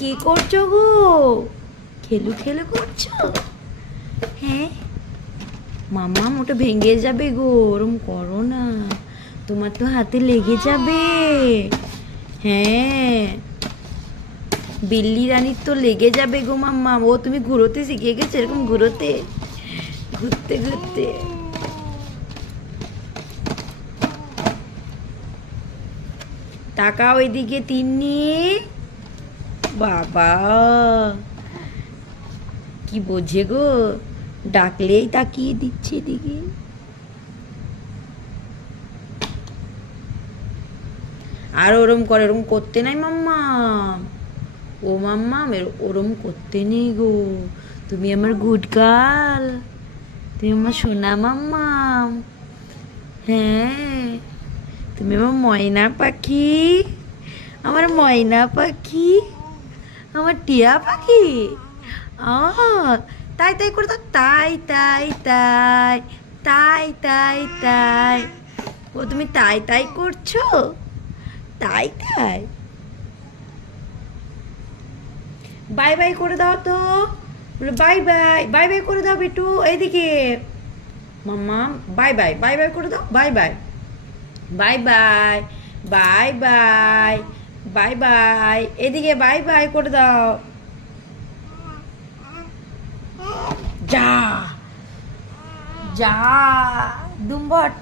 কি করছো গো? খেলু খেলু করছো? হ্যাঁ মাম্মা ওটা ভেঙে যাবে গো, ওরম করো না, তোমার তো হাতে লেগে যাবে। হ্যাঁ বিল্লি রানীর তো লেগে যাবে গো মাম্মা। ও তুমি ঘুরোতে শিখে গেছো এরকম ঘুরোতে, ঘুরতে ঘুরতে। তাকাও ওইদিকে তিন্নি, বাবা কি বোঝে গো, ডাকলেই তাকিয়ে দিচ্ছে এদিকে। আর ওরম করে, ওরম করতে নাই মাম্মা, ও মাম্মা ওরম করতে নেই গো, তুমি আমার গুড গার্ল, তুমি আমার সোনা মাম্মা। হ্যাঁ তুমি আমার ময়না পাখি, আমার ময়না পাখি, আমার টিয়া পাখি। তাই তাই করে দাও, তাই তাই তাই, তাই তাই তাই। ও তুমি তাই তাই করছো, তাই তাই। বাই বাই করে দাও তো, বাই বাই, বাই বাই করে দাও বিটু এইদিকে। মাম্মা বাই বাই, বাই বাই করে দাও, bye bye, bye bye, bye bye, bye bye, এদিকে বাই বাই করে দাও। যা যা দুম্বট।